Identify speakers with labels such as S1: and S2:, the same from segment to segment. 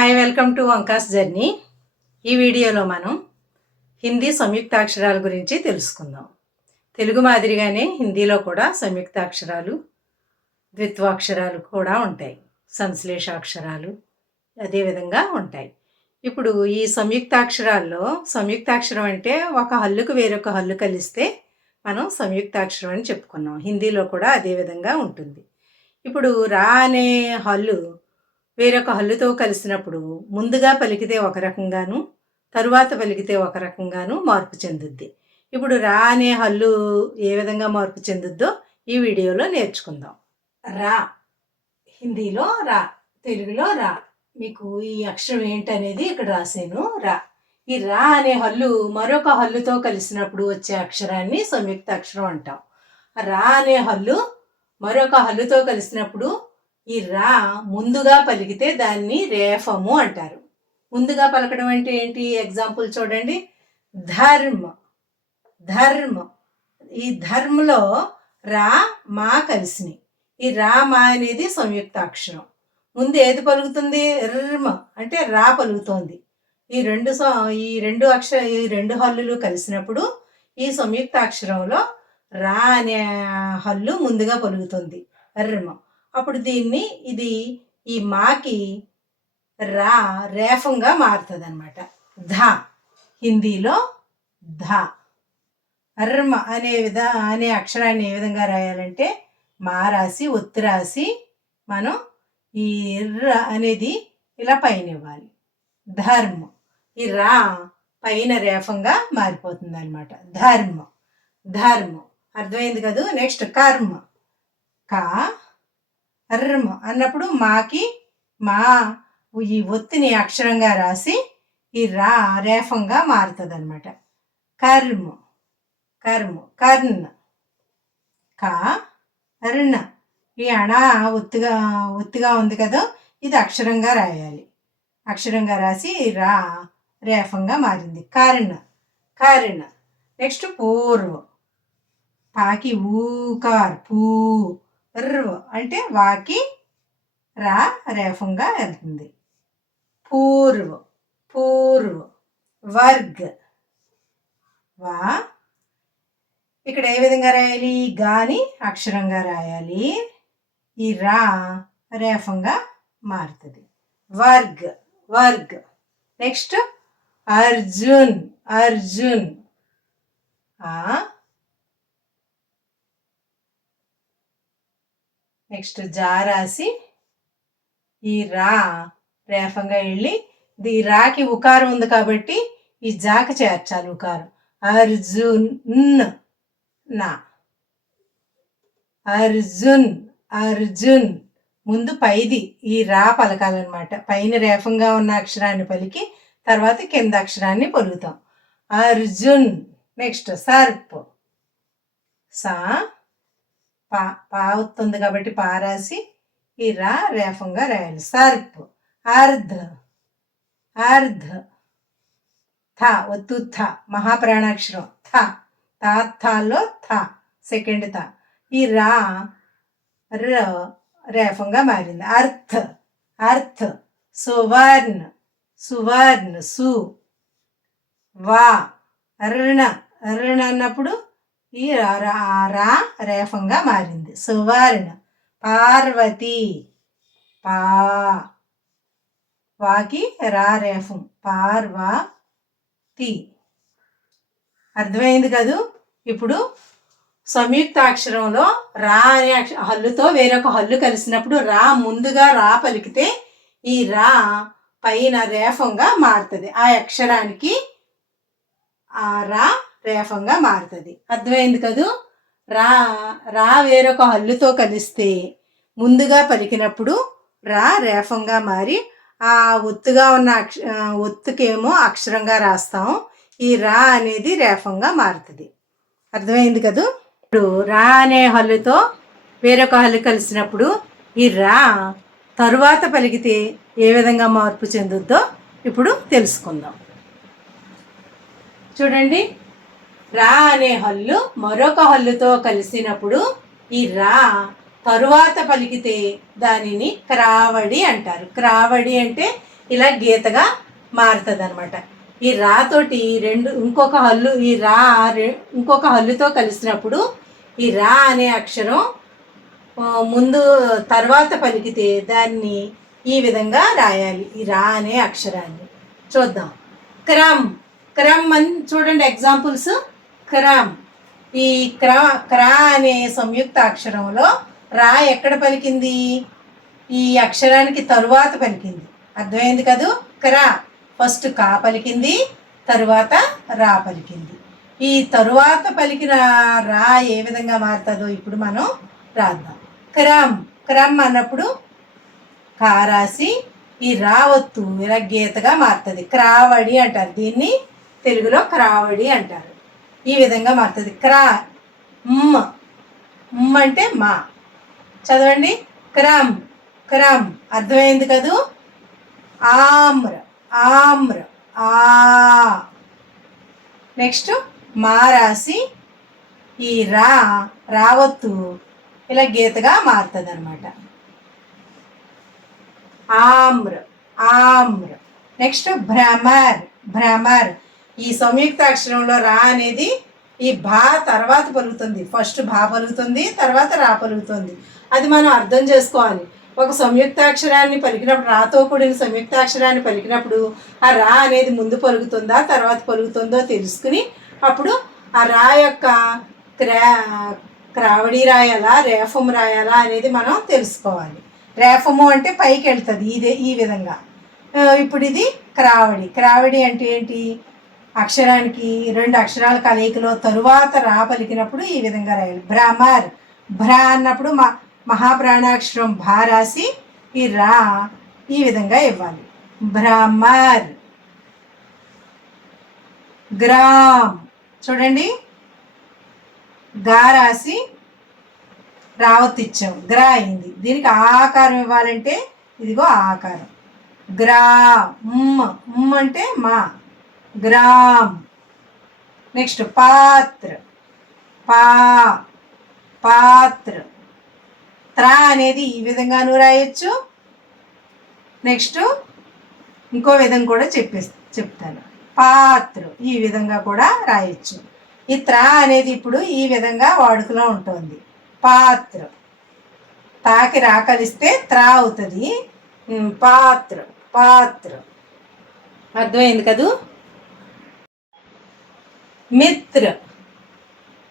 S1: Hi welcome to వంకాస్ journey ఈ వీడియోలో మనం హిందీ సంయుక్తాక్షరాల గురించి తెలుసుకుందాం. తెలుగు మాదిరిగానే హిందీలో కూడా సంయుక్తాక్షరాలు ద్విత్వాక్షరాలు కూడా ఉంటాయి. సంశ్లేషాక్షరాలు అదేవిధంగా ఉంటాయి. ఇప్పుడు ఈ సంయుక్తాక్షరాల్లో సంయుక్తాక్షరం అంటే ఒక హల్లుకు వేరొక హల్లు కలిస్తే మనం సంయుక్తాక్షరం అని చెప్పుకున్నాం. హిందీలో కూడా అదే విధంగా ఉంటుంది. ఇప్పుడు రా అనే హల్లు వేరొక హల్లుతో కలిసినప్పుడు ముందుగా పలికితే ఒక రకంగాను తరువాత పలికితే ఒక రకంగాను మార్పు చెందుద్ది. ఇప్పుడు రా అనే హల్లు ఏ విధంగా మార్పు చెందుద్దో ఈ వీడియోలో నేర్చుకుందాం. రా. హిందీలో రా. తెలుగులో రా. మీకు ఈ అక్షరం ఏంటనేది ఇక్కడ రాశాను రా. ఈ రా అనే హల్లు మరొక హల్లుతో కలిసినప్పుడు వచ్చే అక్షరాన్ని సంయుక్త అక్షరం అంటాం. రా అనే హల్లు మరొక హల్లుతో కలిసినప్పుడు ఈ రా ముందుగా పలికితే దాన్ని రేఫము అంటారు. ముందుగా పలకడం అంటే ఏంటి? ఎగ్జాంపుల్ చూడండి. ధర్మ. ధర్మ. ఈ ధర్మలో రా మా కలిసినాయి ఈ రా మా అనేది సంయుక్త అక్షరం ముందు ఏది పలుకుతుంది? ర్మ. అంటే రా పలుకుతోంది. ఈ రెండు ఈ రెండు అక్షర ఈ రెండు హల్లులు కలిసినప్పుడు ఈ సంయుక్త అక్షరంలో రా అనే హల్లు ముందుగా పలుకుతుంది. ర్మ. అప్పుడు దీన్ని ఇది ఈ మాకి రా రేఫంగా మారుతుంది అనమాట ధ హిందీలో ధ. అర్మ అనే విధ అనే అక్షరాన్ని ఏ విధంగా రాయాలంటే మా రాసి ఒత్తు రాసి మనం ఈ ర అనేది ఇలా పైన ఇవ్వాలి ధర్మ. ఈ రా పైన రేఫంగా మారిపోతుంది అనమాట ధర్మ. ధర్మ. అర్థమైంది కదూ? నెక్స్ట్ కర్మ. కా అర్మ అన్నప్పుడు మాకి మా ఈ ఒత్తిని అక్షరంగా రాసి ఈ రా రేఫంగా మారుతుంది అనమాట కర్మ కర్మ కర్ణ. కా అరుణ ఈ అణ ఒత్తుగా ఒత్తుగా ఉంది కదా ఇది అక్షరంగా రాయాలి. అక్షరంగా రాసి రా రేఫంగా మారింది. కర్ణ కర్ణ. నెక్స్ట్ పూర్వ. పాకి ఊకార్ పూ. రు అంటే వాకి రా రేఫంగా వెళ్తుంది. పూర్వ పూర్వ వర్గ్. వా. ఇక్కడ ఏ విధంగా రాయాలి? గాని అక్షరంగా రాయాలి. ఈ రా రేఫంగా మారుతుంది. వర్గ్ వర్గ్. నెక్స్ట్ అర్జున్ అర్జున్. ఆ? నెక్స్ట్ జా రాసి ఈ రా రేఫంగా వెళ్ళి ఈ రాకి ఉకారం ఉంది కాబట్టి ఈ జాకి చేర్చాలి ఉకారం. అర్జున్ నా. అర్జున్ అర్జున్. ముందు పైది ఈ రా పలకాలన్నమాట. పైన రేఫంగా ఉన్న అక్షరాన్ని పలికి తర్వాత కింద అక్షరాన్ని పలుకుతాం అర్జున్ నెక్స్ట్ సర్ప్. సా పా పా వస్తుంది కాబట్టి పా రాసి ఈ రా రేఫంగా రాయాలి. సర్ప్. అర్ధ. అర్ధ. థ ఒత్తు థ. మహాప్రాణాక్షరం. థ. తా థాలో థ. సెకండ్ థ. ఈ రా ర రేఫంగా మారింది. అర్థ అర్థ సువర్ణ. సువర్ణ. సు. వా. రుణ రుణ అన్నప్పుడు ఈ రా రా- రా రేఫంగా మారింది. సువర్ణ పార్వతి పా వాకి రా రేఫం పార్వతి. అర్థమైంది కదూ? ఇప్పుడు సంయుక్తాక్షరంలో రా అనే అక్ష హల్లుతో వేరొక హల్లు కలిసినప్పుడు రా ముందుగా రా పలికితే ఈ రా పైన రేఫంగా మారుతుంది. ఆ అక్షరానికి ఆ రా రేఫంగా మారుతుంది. అర్థమైంది కదూ? రా రా వేరొక హల్లుతో కలిస్తే ముందుగా పలికినప్పుడు రా రేఫంగా మారి ఆ ఒత్తుగా ఉన్న అక్ష ఒత్తుకేమో అక్షరంగా రాస్తాం. ఈ రా అనేది రేఫంగా మారుతుంది. అర్థమైంది కదూ? ఇప్పుడు రా అనే హల్లుతో వేరొక హల్లు కలిసినప్పుడు ఈ రా తరువాత పలికితే ఏ విధంగా మార్పు చెందుద్దో ఇప్పుడు తెలుసుకుందాం. చూడండి. రా అనే హల్లు మరొక హల్లుతో కలిసినప్పుడు ఈ రా తరువాత పలికితే దానిని క్రావడి అంటారు. క్రావడి అంటే ఇలా గీతగా మారుతుంది అనమాట ఈ రా తోటి రెండు ఇంకొక హల్లు ఈ రా ఇంకొక హల్లుతో కలిసినప్పుడు ఈ రా అనే అక్షరం ముందు తర్వాత పలికితే దాన్ని ఈ విధంగా రాయాలి. ఈ రా అనే అక్షరాన్ని. చూద్దాం. క్రమ్. క్రమ్ అని చూడండి ఎగ్జాంపుల్స్. క్రమ్. ఈ క్ర క్రా అనే సంయుక్త అక్షరంలో రా ఎక్కడ పలికింది? ఈ అక్షరానికి తరువాత పలికింది. అర్థమైంది కదూ? క్రా. ఫస్ట్ కా పలికింది తరువాత రా పలికింది. ఈ తరువాత పలికిన రా ఏ విధంగా మారుతుందో ఇప్పుడు మనం రాద్దాం. క్రమ్. క్రమ్ అన్నప్పుడు కా రాసి ఈ రావత్తు ఇలా గీతగా మారుతుంది. క్రావడి అంటారు దీన్ని. తెలుగులో క్రావడి అంటారు. ఈ విధంగా మారుతుంది. క్రా మ్. మ్ అంటే మా. చదవండి. క్రమ్ క్రమ్ అర్థమైంది కదూ? ఆమ్ర ఆమ్ర ఆ. నెక్స్ట్ మా రాసి ఈ రా రావత్తు ఇలా గీతగా మారుతుంది అనమాట ఆమ్ర ఆమ్ర. నెక్స్ట్ భ్రమర్ భ్రమర్. ఈ సంయుక్తాక్షరంలో రా అనేది ఈ భా తర్వాత పలుకుతుంది. ఫస్ట్ భా పలుకుతుంది తర్వాత రా పలుకుతుంది. అది మనం అర్థం చేసుకోవాలి. ఒక సంయుక్తాక్షరాన్ని పలికినప్పుడు రాతో కూడిన సంయుక్తాక్షరాన్ని పలికినప్పుడు ఆ రా అనేది ముందు పలుకుతుందా తర్వాత పలుకుతుందో తెలుసుకుని అప్పుడు ఆ రా యొక్క క్రా క్రావడి రాయాలా రేఫం రాయాలా అనేది మనం తెలుసుకోవాలి. రేఫము అంటే పైకి వెళ్తుంది ఇదే ఈ విధంగా. ఇప్పుడు ఇది క్రావడి. క్రావడి అంటే ఏంటి? అక్షరానికి రెండు అక్షరాల కలయికలో తరువాత రా పలికినప్పుడు ఈ విధంగా రాయాలి. భ్రామర్ భ్ర అన్నప్పుడు మా మహాప్రాణాక్షరం భా రాసి ఈ రా ఈ విధంగా ఇవ్వాలి. భ్రామర్ గ్రామ్. చూడండి. గా రాసి రావతిచ్చాం గ్రా అయింది. దీనికి ఆకారం ఇవ్వాలంటే ఇదిగో ఆకారం. గ్రా ఉమ్ ఉమ్ అంటే మా. గ్రామ్. నెక్స్ట్ పాత్ర. పా పాత్ర. త్రా అనేది ఈ విధంగాను రాయొచ్చు. నెక్స్ట్ ఇంకో విధంగా కూడా చెప్పే చెప్తాను. పాత్ర ఈ విధంగా కూడా రాయొచ్చు. ఈ త్రా అనేది ఇప్పుడు ఈ విధంగా వాడుకలో ఉంటుంది. పాత్ర. తాకి రాకలిస్తే త్రా అవుతుంది. పాత్ర పాత్ర. అర్థమైంది కదూ? మిత్ర.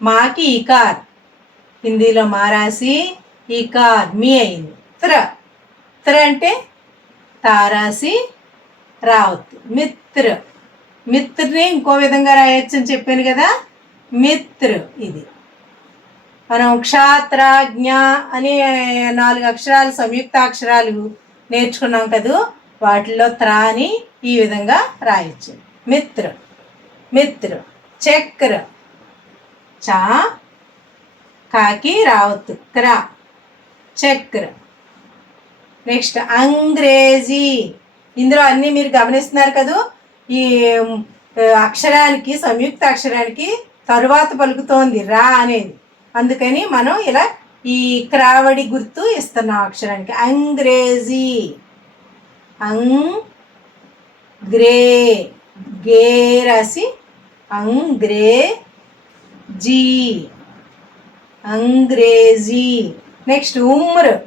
S1: మాకి ఇకార్. హిందీలో మారాసి ఇకార్ మీ అయింది. త్ర. త్ర అంటే తారాసి రావత్ మిత్ర. మిత్రని ఇంకో విధంగా రాయొచ్చు అని చెప్పాను కదా? మిత్ర ఇది. మనం క్షాత్రాజ్ఞ అనే నాలుగు అక్షరాలు సంయుక్త అక్షరాలు నేర్చుకున్నాం కదూ? వాటిల్లో త్రా అని ఈ విధంగా రాయొచ్చు. మిత్ర. మిత్ర. చక్ర. చా కాకి రావత్ క్ర చక్ర. నెక్స్ట్ అంగ్రేజీ. ఇందులో అన్నీ మీరు గమనిస్తున్నారు కదూ? ఈ అక్షరానికి సంయుక్త అక్షరానికి తరువాత పలుకుతోంది రా అనేది. అందుకని మనం ఇలా ఈ క్రావడి గుర్తు ఇస్తున్నాం అక్షరానికి. అంగ్రేజీ. అంగ్ గ్రే గే అంగ్రేజీ అంగ్రే జీ. అంగ్రేజీ నెక్స్ట్ ఉమ్ర్.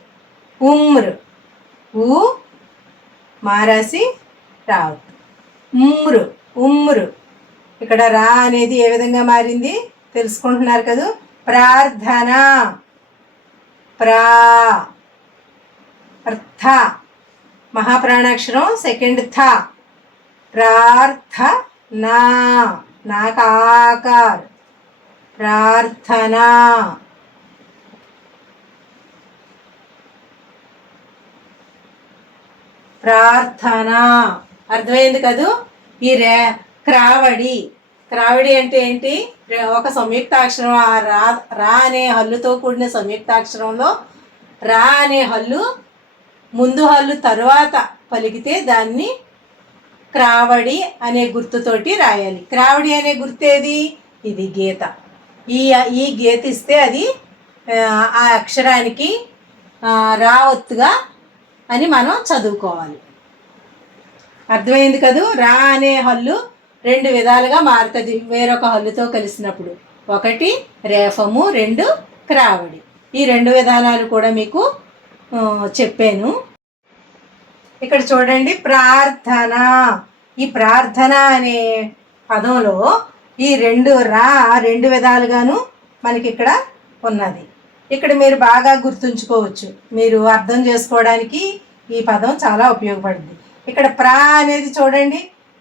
S1: ఉమ్ర్. ఊ. మారాసి రావద్దు ఉమ్రు. ఉమ్రు. ఇక్కడ రా అనేది ఏ విధంగా మారింది? తెలుసుకుంటున్నారు కదా? ప్రార్థన. ప్రా. అర్థ మహాప్రాణాక్షరం సెకండ్ థ. ప్రార్థనా. నాకు ఆకార్ ప్రార్థనా. ప్రార్థన. అర్థమైంది కదూ? ఈ రే క్రావడి. క్రావడి అంటే ఏంటి? ఒక సంయుక్తాక్షరం ఆ రా రా అనే హల్లుతో కూడిన సంయుక్తాక్షరంలో రా అనే హల్లు ముందు హల్లు తరువాత పలికితే దాన్ని క్రావడి అనే గుర్తుతోటి రాయాలి. క్రావడి అనే గుర్తు ఏది ఇది గీత. ఈ ఈ గీత ఇస్తే అది ఆ, అక్షరానికి రావత్తుగా అని మనం చదువుకోవాలి. అర్థమైంది కదూ? రా అనే హల్లు రెండు విధాలుగా మారుతుంది. వేరొక హల్లుతో కలిసినప్పుడు. ఒకటి రేఫము రెండు క్రావడి ఈ రెండు విధానాలు కూడా మీకు చెప్పాను. ఇక్కడ చూడండి ప్రార్థన. ఈ ప్రార్థన అనే పదంలో ఈ రెండు రా రెండు విధాలుగాను మనకి ఇక్కడ ఉన్నది. ఇక్కడ మీరు బాగా గుర్తుంచుకోవచ్చు. మీరు అర్థం చేసుకోవడానికి ఈ పదం చాలా ఉపయోగపడింది ఇక్కడ ప్రా అనేది చూడండి.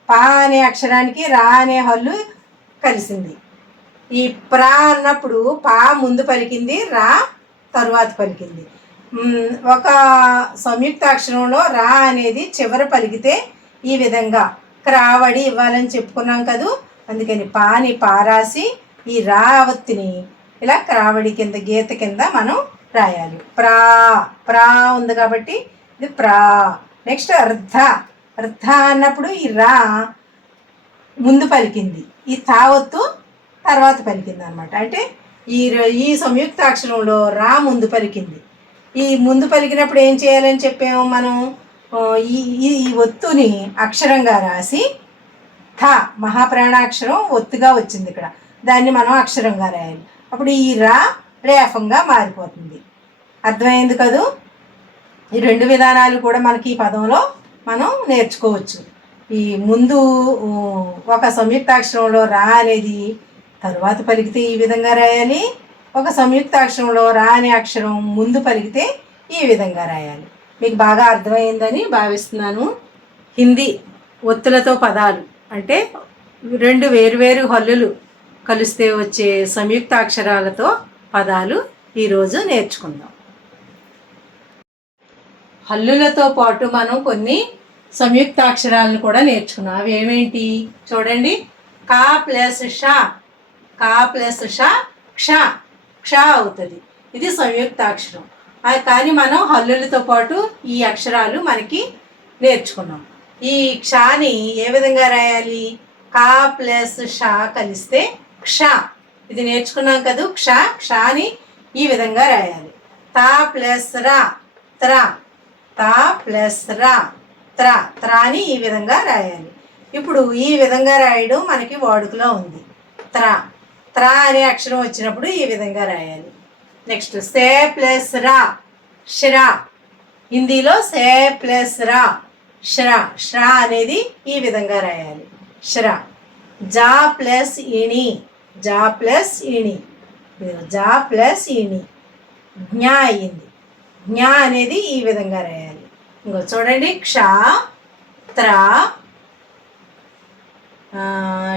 S1: పా అనే అక్షరానికి రా అనే హల్లు కలిసింది. ఈ ప్రా అన్నప్పుడు పా ముందు పలికింది రా తరువాత పలికింది. ఒక సంయుక్తాక్షరంలో రా అనేది చివర పలికితే ఈ విధంగా. క్రావడి ఇవ్వాలని చెప్పుకున్నాం కదూ? అందుకని పాని పారాసి ఈ రా అవత్తిని ఇలా క్రావడి కింద గీత కింద మనం రాయాలి. ప్రా ప్రా ఉంది కాబట్టి ఇది ప్రా. నెక్స్ట్ అర్ధ. అర్ధ అన్నప్పుడు ఈ రా ముందు పలికింది. ఈ తావత్తు తర్వాత పలికింది అనమాట అంటే ఈ ర- ఈ సంయుక్తాక్షరంలో రా ముందు పలికింది. ఈ ముందు పలికినప్పుడు ఏం చేయాలని చెప్పాము మనం? ఈ ఈ ఈ ఒత్తుని అక్షరంగా రాసి థ మహాప్రాణాక్షరం ఒత్తుగా వచ్చింది ఇక్కడ. దాన్ని మనం అక్షరంగా రాయాలి. అప్పుడు ఈ రా రేఫంగా మారిపోతుంది. అర్థమైంది కదూ? ఈ రెండు విధానాలు కూడా మనకి ఈ పదంలో మనం నేర్చుకోవచ్చు. ఈ ముందు ఒక సంయుక్తాక్షరంలో రా అనేది తరువాత పలికితే ఈ విధంగా రాయాలి. ఒక సంయుక్తాక్షరంలో రా అనే అక్షరం ముందు పలికితే ఈ విధంగా రాయాలి. మీకు బాగా అర్థమైందని భావిస్తున్నాను. హిందీ ఒత్తులతో పదాలు అంటే రెండు వేరువేరు హల్లులు కలిస్తే వచ్చే సంయుక్త అక్షరాలతో పదాలు ఈరోజు నేర్చుకుందాం. హల్లులతో పాటు మనం కొన్ని సంయుక్తాక్షరాలను కూడా నేర్చుకున్నాం. అవి ఏమేంటి? చూడండి. కా ప్లస్ షా. కా ప్లస్ షా క్ష. క్ష అవుతుంది. ఇది సంయుక్తాక్షరం. కానీ మనం హల్లులతో పాటు ఈ అక్షరాలు మనకి నేర్చుకున్నాం. ఈ క్షాని ఏ విధంగా రాయాలి? కా ప్లస్ షా కలిస్తే క్ష. ఇది నేర్చుకున్నాం కదా? క్ష క్షాని ఈ విధంగా రాయాలి. తా ప్లస్ రా త్రా. తా ప్లస్ రా త్ర. త్రాని ఈ విధంగా రాయాలి. ఇప్పుడు ఈ విధంగా రాయడం మనకి వాడుకలో ఉంది. త్ర. త్ర అనే అక్షరం వచ్చినప్పుడు ఈ విధంగా రాయాలి. నెక్స్ట్ సే ప్లస్ రా శ్రా. హిందీలో సే ప్లస్ రా శ్రా. ష్రా అనేది ఈ విధంగా రాయాలి. శ్రా. జా ప్లస్ ఇణి జా ప్లస్ ఇణి. జా ప్లస్ ఇణి. జ్ఞా అయింది. జ్ఞా అనేది ఈ విధంగా రాయాలి. ఇంకో చూడండి క్ష త్ర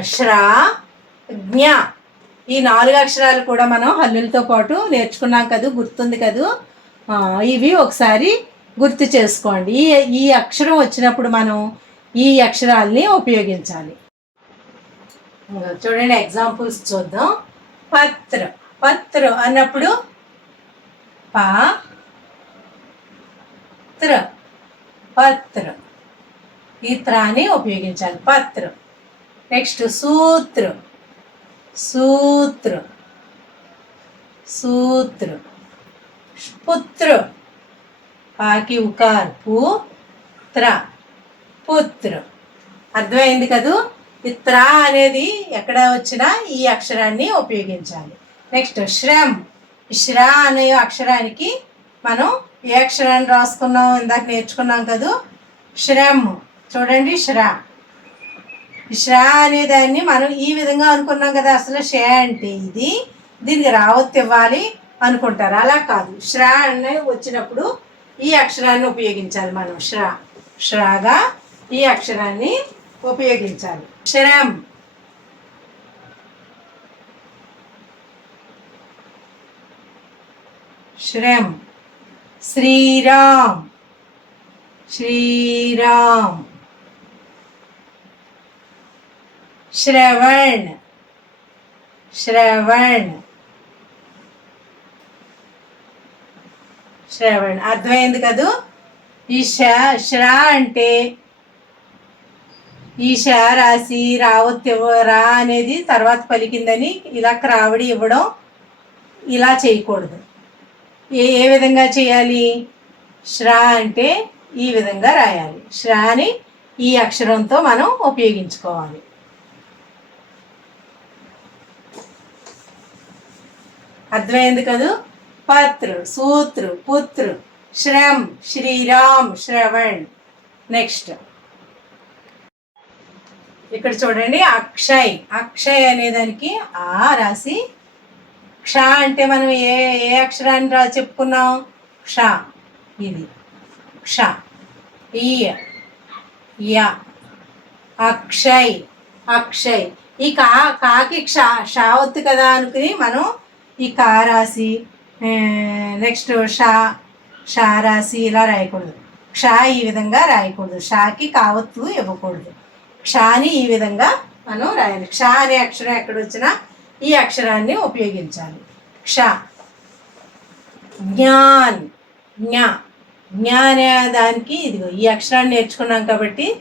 S1: శ్రా జ్ఞ. ఈ నాలుగు అక్షరాలు కూడా మనం హల్లులతో పాటు నేర్చుకున్నాం కదూ గుర్తుంది కదూ? ఇవి ఒకసారి గుర్తు చేసుకోండి. ఈ ఈ అక్షరం వచ్చినప్పుడు మనం ఈ అక్షరాల్ని ఉపయోగించాలి. చూడండి ఎగ్జాంపుల్స్ చూద్దాం. పత్ర. పత్ర అన్నప్పుడు ప త్ర. పత్ర. ఈ త్రాని ఉపయోగించాలి. పత్ర. నెక్స్ట్ సూత్రం. సూత్ర. సూత్ర. పుత్ర. పాకి ఉకార్ పు త్ర. పుత్ర. అర్థమైంది కదూ? ఈ త్ర అనేది ఎక్కడ వచ్చినా ఈ అక్షరాన్ని ఉపయోగించాలి. నెక్స్ట్ శ్రమ్ శ్రా అనే అక్షరానికి మనం ఏ అక్షరాన్ని రాసుకున్నాం? ఇందాక నేర్చుకున్నాం కదూ? శ్రమ్. చూడండి శ్రా. షా అనేదాన్ని అనే దాన్ని మనం ఈ విధంగా అనుకున్నాం కదా అసలు షే అంటే ఇది. దీనికి రావత్ ఇవ్వాలి అనుకుంటారు. అలా కాదు. శ్రా అనే వచ్చినప్పుడు ఈ అక్షరాన్ని ఉపయోగించాలి మనం. శ్ర శ్రాగా ఈ అక్షరాన్ని ఉపయోగించాలి. శ్రమ్ శ్రమ్ శ్రీరామ్. శ్రీరామ్. श्रवण శ్రవణ్ శ్రవణ్ అర్థమైంది కదూ ఈ ష శ్ర అంటే ఈ ష రాసి రావత్ ఇవ్వ- రా అనేది తర్వాత పలికిందని ఇలా క్రావడి ఇవ్వడం ఇలా చేయకూడదు ఏ ఏ విధంగా చేయాలి శ్ర అంటే ఈ విధంగా రాయాలి శ్రాని ఈ అక్షరంతో మనం ఉపయోగించుకోవాలి అర్థమైంది కదూ? పత్ర సూత్ర పుత్ర శ్రమ్ శ్రీరామ్ శ్రవణ్. నెక్స్ట్. ఇక్కడ చూడండి అక్షయ్. అక్షయ్ అనే దానికి ఆ రాసి క్ష అంటే మనం ఏ ఏ అక్షరాన్ని రా చెప్పుకున్నాం? క్ష. ఇది. క్ష. ఇయ య. అక్షయ్. అక్షయ్. ఈ కా కాకి క్ష షా వద్దు కదా అనుకుని మనం ఈ కా రాసి నెక్స్ట్ షా షా రాసి ఇలా రాయకూడదు. క్ష ఈ విధంగా రాయకూడదు. షాకి కావత్తు ఇవ్వకూడదు. క్షాని ఈ విధంగా మనం రాయాలి. క్ష అనే అక్షరం ఎక్కడ వచ్చినా ఈ అక్షరాన్ని ఉపయోగించాలి. క్ష. జ్ఞాన్. జ్ఞా. జ్ఞా అనే దానికి ఇదిగో ఈ అక్షరాన్ని నేర్చుకున్నాం కాబట్టి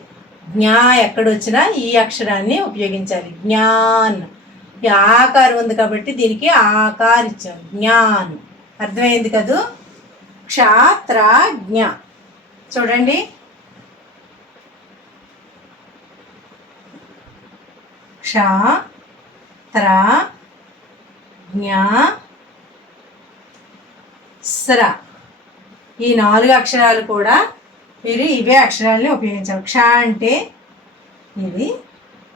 S1: జ్ఞా ఎక్కడొచ్చినా ఈ అక్షరాన్ని ఉపయోగించాలి. జ్ఞాన్. ఆకారం ఉంది కాబట్టి దీనికి ఆకార్ ఇచ్చాం జ్ఞాన్. అర్థమైంది కదూ? క్షాత్రజ్ఞ. చూడండి. క్ష త్ర జ్ఞ స్ర. ఈ నాలుగు అక్షరాలు కూడా మీరు ఇవే అక్షరాలని ఉపయోగించాలి. క్ష అంటే ఇది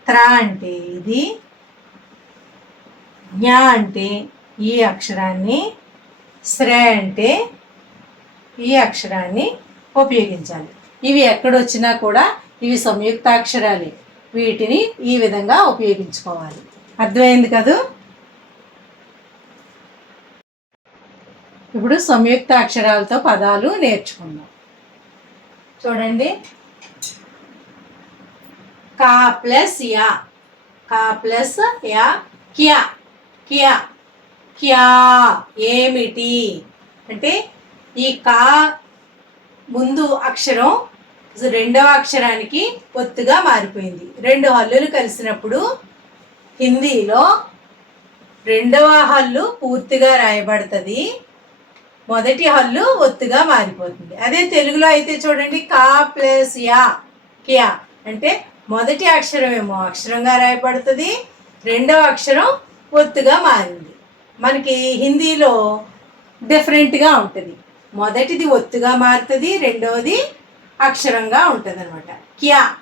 S1: త్ర అంటే ఇది జ్ఞ అంటే ఈ అక్షరాన్ని శ్ర అంటే ఈ అక్షరాన్ని ఉపయోగించాలి. ఇవి ఎక్కడొచ్చినా కూడా ఇవి సంయుక్తాక్షరాలే. వీటిని ఈ విధంగా ఉపయోగించుకోవాలి. అర్థమైంది కదూ? ఇప్పుడు సంయుక్త అక్షరాలతో పదాలు నేర్చుకుందాం. చూడండి. కా ప్లస్ యా. కా ప్లస్ యా క్యా. కియా క్యా ఏమిటి? అంటే ఈ కా ముందు అక్షరం రెండవ అక్షరానికి ఒత్తుగా మారిపోయింది. రెండు హల్లులు కలిసినప్పుడు హిందీలో రెండవ హల్లు పూర్తిగా రాయబడుతుంది. మొదటి హల్లు ఒత్తుగా మారిపోతుంది. అదే తెలుగులో అయితే చూడండి కా ప్లస్ యా క్యా. అంటే మొదటి అక్షరం ఏమో అక్షరంగా రాయబడుతుంది రెండవ అక్షరం ఒత్తుగా మారింది. మనకి హిందీలో డిఫరెంట్గా ఉంటుంది. మొదటిది ఒత్తుగా మారుతుంది రెండవది అక్షరంగా ఉంటుంది అనమాట క్యా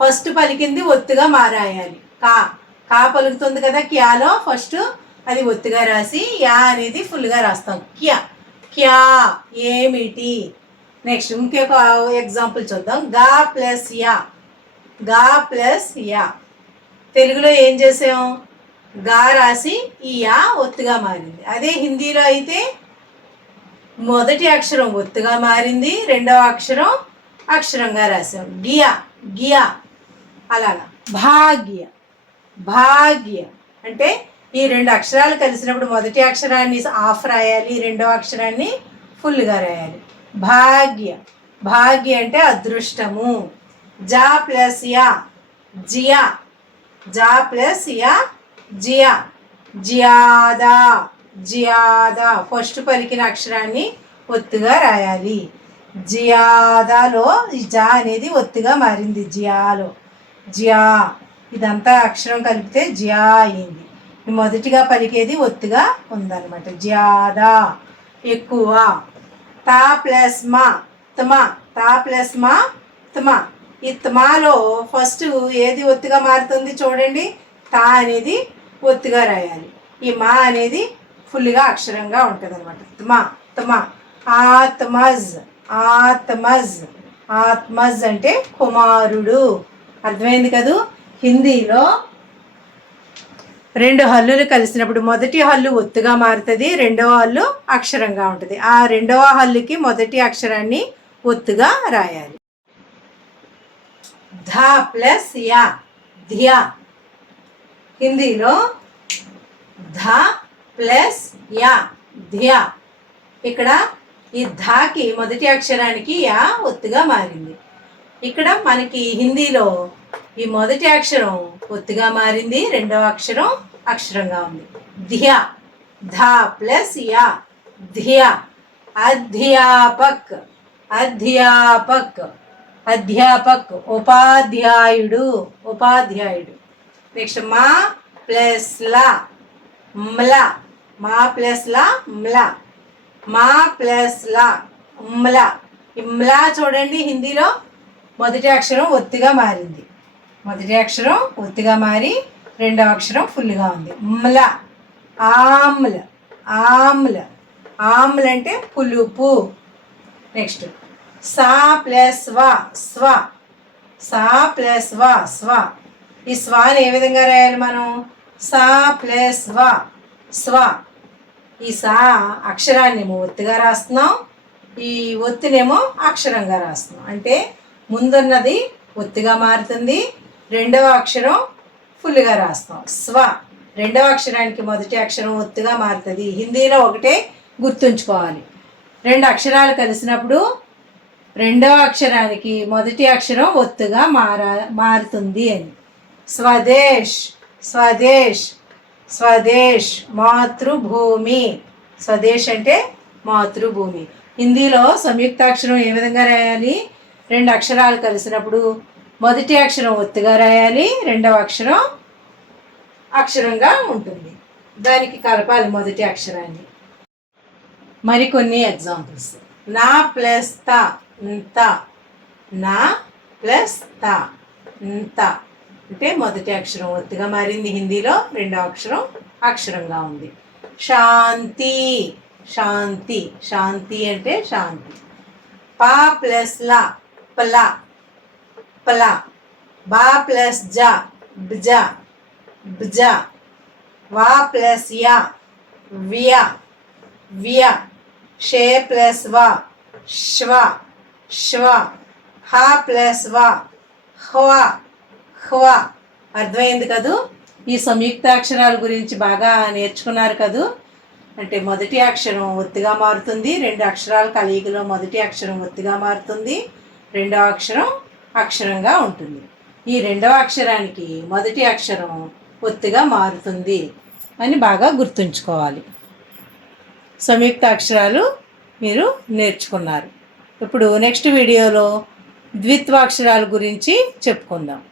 S1: ఫస్ట్ పలికింది ఒత్తుగా మారాయాలి. కా కా పలుకుతుంది కదా క్యాలో ఫస్ట్ అది ఒత్తుగా రాసి యా అనేది ఫుల్గా రాస్తాం. క్యా క్యా ఏమిటి? నెక్స్ట్ ఇంకొక ఎగ్జాంపుల్ చూద్దాం. గా ప్లస్ యా గా ప్లస్ యా. తెలుగులో ఏం చేసాం? గా రాసి ఈ యా ఒత్తుగా మారింది. అదే హిందీలో అయితే మొదటి అక్షరం ఒత్తుగా మారింది రెండవ అక్షరం అక్షరంగా రాసాం గియా గియా అలాగా. భాగ్య భాగ్య. అంటే ఈ రెండు అక్షరాలు కలిసినప్పుడు మొదటి అక్షరాన్ని ఆఫ్ రాయాలి రెండవ అక్షరాన్ని ఫుల్గా రాయాలి. భాగ్య భాగ్య అంటే అదృష్టము. జా ప్లస్ యా జియా. జా ప్లస్ యా జియా. జియాదా. జియాదా. ఫస్ట్ పలికిన అక్షరాన్ని ఒత్తుగా రాయాలి. జియాదాలో జా అనేది ఒత్తుగా మారింది. జియాలో. జియా. ఇదంతా అక్షరం కలిపితే జియా అయింది. మొదటిగా పలికేది ఒత్తుగా ఉందన్నమాట. జియాదా. ఎక్కువ. తా ప్లస్ మా. తమా. తా ప్లస్ మా. తమా. ఈ తమాలో ఫస్ట్ ఏది ఒత్తుగా మారుతుంది చూడండి. తా అనేది ఒత్తుగా రాయాలి. ఈ మా అనేది ఫుల్గా అక్షరంగా ఉంటుంది అనమాట తమా తమా ఆత్మజ్ ఆత్మజ్ ఆత్మజ్ అంటే కుమారుడు. అర్థమైంది కదూ? హిందీలో రెండు హల్లులు కలిసినప్పుడు మొదటి హల్లు ఒత్తుగా మారుతుంది రెండవ హల్లు అక్షరంగా ఉంటుంది. ఆ రెండవ హల్లుకి మొదటి అక్షరాన్ని ఒత్తుగా రాయాలి. ధ ప్లస్ యా ధ్యా. హిందీలో ధ ప్లస్ యా ధ్యా. ఇక్కడ ఈ ధాకి మొదటి అక్షరానికి యా ఒత్తుగా మారింది. ఇక్కడ మనకి హిందీలో ఈ మొదటి అక్షరం ఒత్తుగా మారింది రెండవ అక్షరం అక్షరంగా ఉంది. ధ్యా ధా ప్లస్ యా ధ్యా. అధ్యాపక్ అధ్యాపక్ అధ్యాపక్ ఉపాధ్యాయుడు ఉపాధ్యాయుడు. నెక్స్ట్ మా ప్లస్ లా మ్ల. మా ప్లస్ లా మ్ల. మా ప్లస్ లా మ్ల. ఇమ్లా చూడండి హిందీలో మొదటి అక్షరం ఒత్తిగా మారింది. మొదటి అక్షరం ఒత్తిగా మారి రెండవ అక్షరం ఫుల్గా ఉంది. మ్ల. ఆమ్ల. ఆమ్ల. ఆమ్ల అంటే పులుపు. నెక్స్ట్ సా ప్లస్ వా స్వ. సా ప్లస్ వా స్వ. ఈ స్వాని ఏ విధంగా రాయాలి మనం? సా ప్లస్ స్వ స్వ. ఈ సా అక్షరాన్ని ఏమో ఒత్తిగా రాస్తున్నాం. ఈ ఒత్తినేమో అక్షరంగా రాస్తున్నాం. అంటే ముందున్నది ఒత్తిగా మారుతుంది. రెండవ అక్షరం ఫుల్గా రాస్తాం స్వ. రెండవ అక్షరానికి మొదటి అక్షరం ఒత్తుగా మారుతుంది. హిందీలో ఒకటే గుర్తుంచుకోవాలి. రెండు అక్షరాలు కలిసినప్పుడు రెండవ అక్షరానికి మొదటి అక్షరం ఒత్తుగా మారా మారుతుంది అని. స్వదేశ్ స్వదేశ్ స్వదేశ్ మాతృభూమి. స్వదేశ్ అంటే మాతృభూమి. హిందీలో సంయుక్తాక్షరం ఏ విధంగా రాయాలి? రెండు అక్షరాలు కలిసినప్పుడు మొదటి అక్షరం ఒత్తుగా రాయాలి రెండవ అక్షరం అక్షరంగా ఉంటుంది. దానికి కలపాలి మొదటి అక్షరాన్ని. మరికొన్ని ఎగ్జాంపుల్స్. నా ప్లస్ త త. నా ప్లస్ త త. అంటే మొదటి అక్షరం ఒత్తుగా మారింది హిందీలో రెండో అక్షరం అక్షరంగా ఉంది. శాంతి శాంతి శాంతి అంటే శాంతి. పా ప్లస్ లా పలా పలా. బా ప్లస్ జా బ్జ బ్జ. వా ప్లస్ యా వియా వియా. షే ప్లస్ వా శ్వ శ్వ హ ప్లస్ వా హ్వా. హ్వా. అర్థమైంది కదూ? ఈ సంయుక్తాక్షరాల గురించి బాగా నేర్చుకున్నారు కదూ? అంటే మొదటి అక్షరం ఒత్తిగా మారుతుంది రెండు అక్షరాల కలయికలో మొదటి అక్షరం ఒత్తిగా మారుతుంది రెండవ అక్షరం అక్షరంగా ఉంటుంది. ఈ రెండవ అక్షరానికి మొదటి అక్షరం ఒత్తిగా మారుతుంది అని బాగా గుర్తుంచుకోవాలి. సంయుక్త అక్షరాలు మీరు నేర్చుకున్నారు. ఇప్పుడు నెక్స్ట్ వీడియోలో ద్విత్వాక్షరాల గురించి చెప్పుకుందాం.